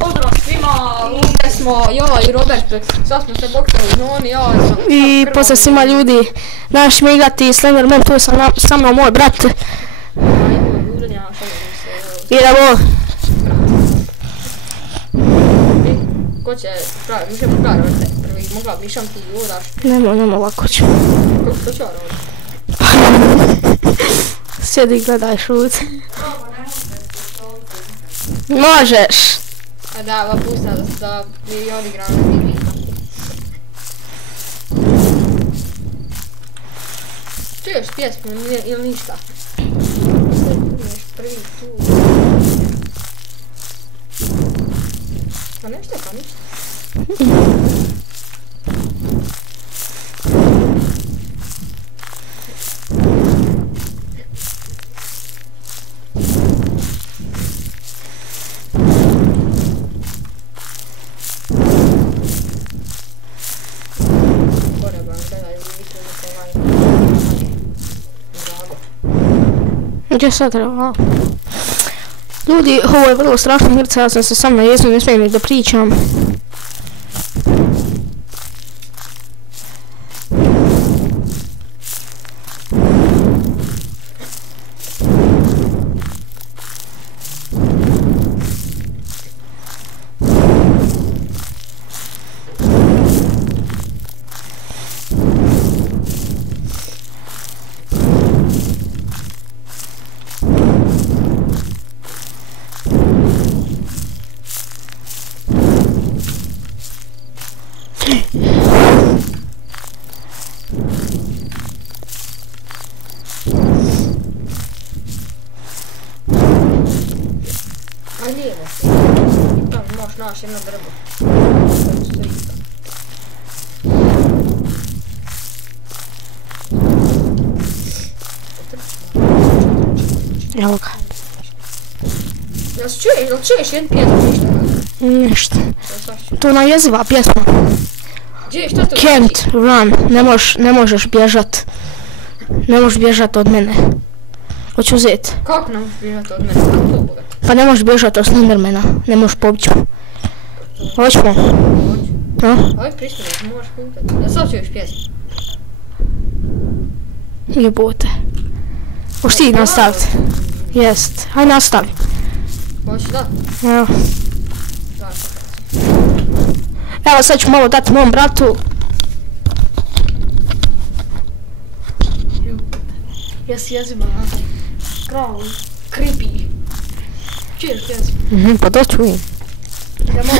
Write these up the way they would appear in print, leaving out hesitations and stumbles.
Pozdrav svima, ovdje smo ja i Robert, sad smo se boksali u zoni, ja sam... I pozdrav svima ljudi, danas ćemo igrati Slenderman, tu je sa mnom moj brat. Idemo! Ko će pravi, mi ćemo pravi prvi, mogla bi Mišam ti udaš. Nemo, ovako ću. Što ću raditi? Sjedi i gledaj šut. Možeš! A da, ova pusta da bi odigrao na TV. Čuješ pjesmu ili ništa? Prvi tu. Pa nešto pa ništa. Gdje sad treba? Ljudi, ovo je vrlo strašno igrica, ja sam se sam najeznio, ne smijem ni da pričam. A lijevo se, tamo možeš naći jedno drvo. Evo ga. Jel čuješ jednu pjesmu ništa? Ništa. To je ona jeziva pjesma. Gdje, šta to Can't run, ne možeš bježat od mene. Hoću uzeti. Kako ne možeš bježati od mene? Kako to bogat? Pa ne možeš bježati od Slendermana, ne možeš pobjeći. Hoćemo. Hoću. Ajde pristupi, možeš kupiti. Da sad čuješ pjesmu. Jebote. Hoćeš ti nastaviti? Jest. Hajde nastavi. Hoćeš da? Evo. Da, Evo sad ću malo dati mom bratu. Jesi jeziva. Krao. Creepy. Čuješ pjesmu? Pa to čujem. Idemo.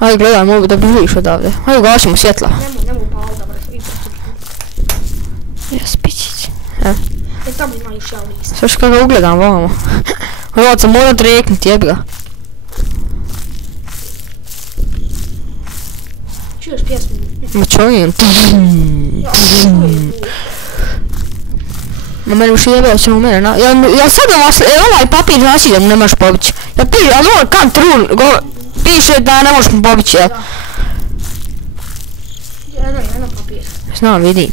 Hajde gledaj, mogu da vidiš odavde. Hajde ugasimo svjetla. Nemo upao da bre. Jes, pičić. Tamo ima još jedan list. Sve što ga ugledam vamo. Ovo se mora dreknut, jebi ga. Čuješ pjesmu? Ma čujem. Ja čujem. Ma meni uši jebe, će u mene ja sad ovaj papir znači da mu ne možeš pobići. Ja piše, ali ovo can't run, piše da ne možeš mu pobići, jel? Jedan papir. Znam, vidim.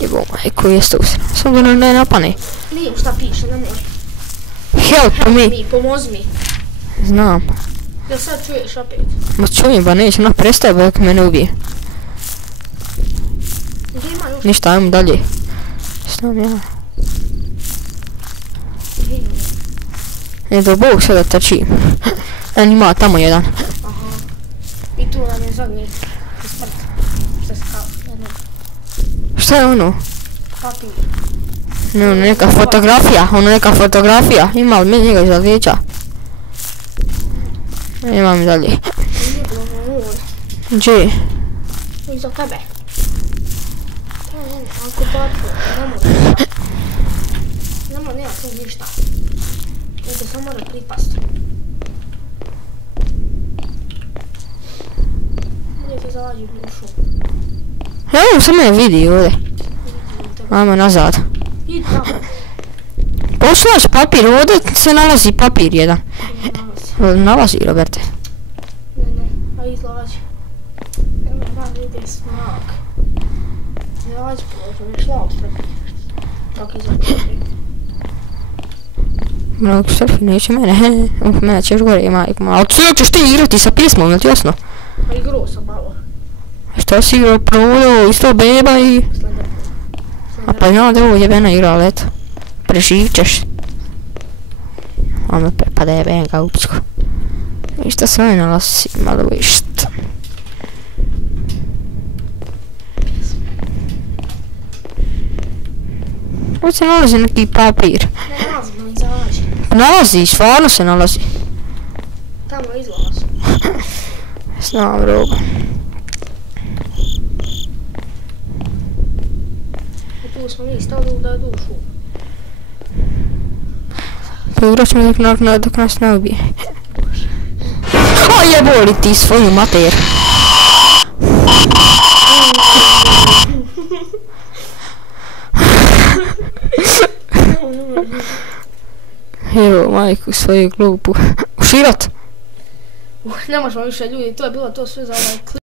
Jebo majko, jeste usra. Samo da ne napane. Nije šta piše, ne može. Help me. Pomozi mi. Znam. Jel sad čuješ opet? Ma čujem, ba neće, ona prestaje ba ako mene ubije. Gdje ima još? Ništa, ajmo dalje. Znam ja. Do Bog sada trčim. Ima tamo jedan. Aha. I tu nam je zadnji smrt. Se skao. Šta je ono? Papir. Ne, ono neka fotografija. Ima od meni njega iza lijeća. Imam i dalje. Nije bilo ono. Gdje? Iza tebe. Ako patko, ne može. Nema tu ništa. Nego samo mora pripast. Gdje te zalađi u dušu? Evo sam me vidi ovdje. Ajmo nazad. Idi tamo. Pošlaš papir, ovdje se nalazi papir jedan. Nalazi, Roberte. Ne, a izlađi. Evo da vidi smak. Izlađi prođu, ne šla odprvi. Kako izlađi? Mnogo selfie, neće mene, mene ćeš gore, majko, ali cijel ćeš ti igrati sa pjesmom, jel ti jasno? A igrao sam malo. Što si igrao provodao, isto beba i... A pa znam da je ovo jebena igra, ali eto. Preživit ćeš. Ono prepada jebenga upčko. Ništa se ne nalazi, malo višta. Ovdje se nalazi neki papir. Ne nalazim, ali izađi. Nalazi, stvarno se nalazi. Tamo izlazi. Znam, roba. I tu smo mi stavili da je dušu. Poigrat ćemo dok nas ne ubije. O jeboli ti svoju mater. Evo majku svoju glupu. Uširat! Ne možemo više ljudi, to je bilo to sve za ovaj klip.